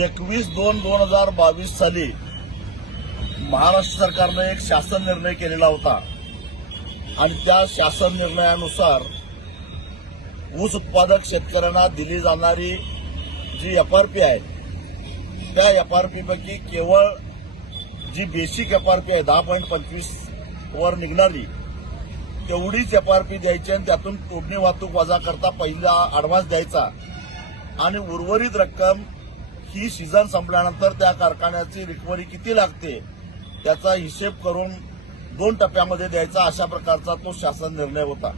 एकवीस दोन दोन हजार बावीस साली महाराष्ट्र सरकारनं एक शासन निर्णय केलेला होता. आणि त्या शासन निर्णयानुसार ऊस उत्पादक शेतकऱ्यांना दिली जाणारी जी एफ आर पी आहे त्या एफ आर पीपैकी केवळ जी बेसिक एफ आर पी आहे दहा पॉईंट पंचवीस वर निघणारी तेवढीच एफ आर पी द्यायची आणि त्यातून तोडणी वाहतूक वजा करता पहिला अडवान्स द्यायचा. आणि उर्वरित रक्कम ही सीझन संपल्यानंतर त्या कारखान्याची रिकव्हरी किती लागते त्याचा हिशेब करून दोन टप्प्यामध्ये द्यायचा अशा प्रकारचा तो शासन निर्णय होता.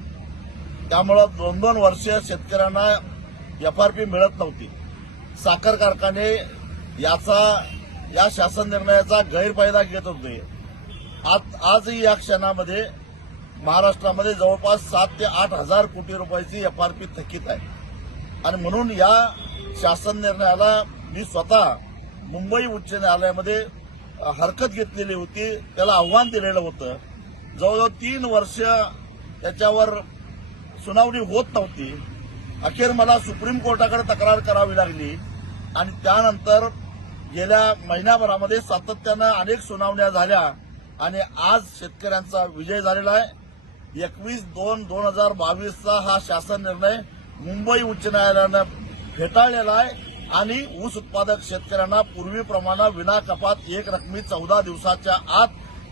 त्यामुळं दोन दोन वर्ष शेतकऱ्यांना एफ आर पी मिळत नव्हती. साखर कारखाने याचा या शासन निर्णयाचा गैरफायदा घेत होते. आज आजही या क्षणामध्ये महाराष्ट्रामध्ये जवळपास सात ते आठ हजार कोटी रुपयाची एफ आर पी थकीत आहे. आणि म्हणून या शासन निर्णयाला मी स्वतः मुंबई उच्च न्यायालयामध्ये हरकत घेतलेली होती. त्याला आव्हान दिलेलं होतं. जवळजवळ तीन वर्ष त्याच्यावर सुनावणी होत नव्हती. अखेर मला सुप्रीम कोर्टाकडे तक्रार करावी लागली. आणि त्यानंतर गेल्या महिन्याभरामध्ये सातत्यानं अनेक सुनावण्या झाल्या. आणि आज शेतकऱ्यांचा विजय झालेला आहे. एकवीस दोन दोन हजार बावीसचा हा शासन निर्णय मुंबई उच्च न्यायालयानं फेटाळलेला आहे. आणि ऊस उत्पादक शेतकऱ्यांना पूर्वीप्रमाणे विना कपात एक रकमी चौदा दिवसाच्या आत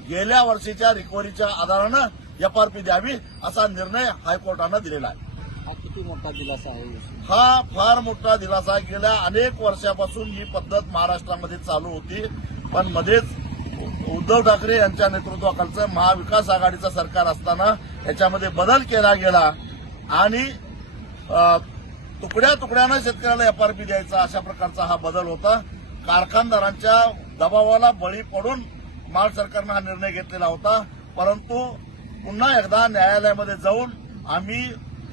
गेल्या वर्षीच्या रिकव्हरीच्या आधारानं एफआरपी द्यावी असा निर्णय हायकोर्टानं दिलेला आहे. हा किती मोठा दिलासा आहे हा फार मोठा दिलासा गेल्या अनेक वर्षापासून ही पद्धत महाराष्ट्रामध्ये चालू होती. पण मध्येच उद्धव ठाकरे यांच्या नेतृत्वाखालचं महाविकास आघाडीचं सरकार असताना याच्यामध्ये बदल केला गेला. आणि तुकड्या तुकड्यानं शेतकऱ्याला एफआरपी द्यायचा अशा प्रकारचा हा बदल होता. कारखानदारांच्या दबावाला बळी पडून महाराष्ट्र सरकारनं हा निर्णय घेतलेला होता. परंतु पुन्हा एकदा न्यायालयामध्ये जाऊन आम्ही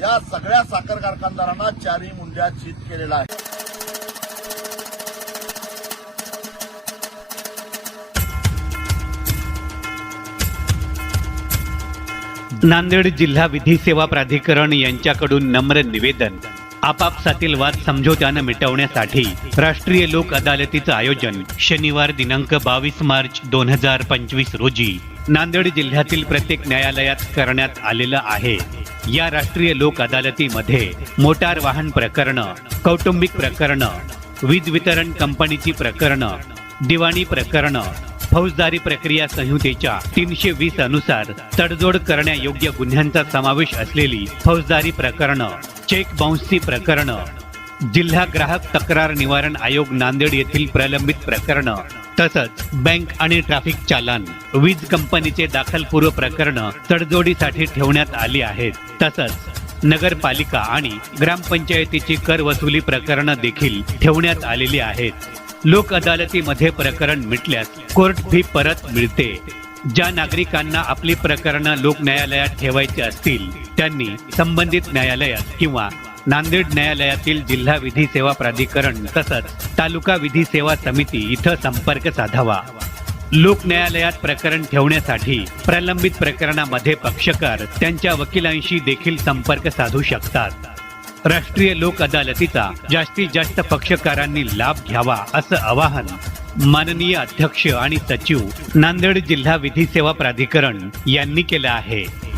या सगळ्या साखर कारखानदारांना चारी मुंड्या चित केलेला आहे नांदेड जिल्हा विधी सेवा प्राधिकरण यांच्याकडून नम्र निवेदन. आपापसातील वाद समझोत्यानं मिटवण्यासाठी राष्ट्रीय लोक अदालतीचं आयोजन शनिवार दिनांक बावीस मार्च दोन हजार पंचवीस रोजी नांदेड जिल्ह्यातील प्रत्येक न्यायालयात करण्यात आलेलं आहे. या राष्ट्रीय लोक अदालतीमध्ये मोटार वाहन प्रकरणं कौटुंबिक प्रकरणं वीज वितरण कंपनीची प्रकरणं दिवाणी प्रकरणं फौजदारी प्रक्रिया संहितेच्या तीनशे वीस अनुसार तडजोड करण्यायोग्य गुन्ह्यांचा समावेश असलेली फौजदारी प्रकरणं चेक बाउन्सची प्रकरणं. जिल्हा ग्राहक तक्रार निवारण आयोग नांदेड येथील प्रलंबित प्रकरणं. तसंच बँक आणि ट्रॅफिक चालन वीज कंपनीचे दाखलपूर्व प्रकरणं तडजोडीसाठी ठेवण्यात आली आहेत. तसंच नगरपालिका आणि ग्रामपंचायतीची कर वसुली प्रकरणं देखील ठेवण्यात आलेली आहेत. लोक अदालतीमध्ये प्रकरण मिटल्यास कोर्ट फी परत मिळते. ज्या नागरिकांना आपली प्रकरणं लोक न्यायालयात ठेवायची असतील त्यांनी संबंधित न्यायालयात किंवा नांदेड न्यायालयातील जिल्हा विधी सेवा प्राधिकरण तसंच तालुका विधी सेवा समिती इथं संपर्क साधावा. लोक न्यायालयात प्रकरण ठेवण्यासाठी प्रलंबित प्रकरणामध्ये पक्षकार त्यांच्या वकिलांशी देखील संपर्क साधू शकतात. राष्ट्रीय लोक अदालतीचा जास्तीत जास्त पक्षकारांनी लाभ घ्यावा असं आवाहन माननीय अध्यक्ष आणि सचिव नांदेड जिल्हा विधी सेवा प्राधिकरण यांनी केलं आहे.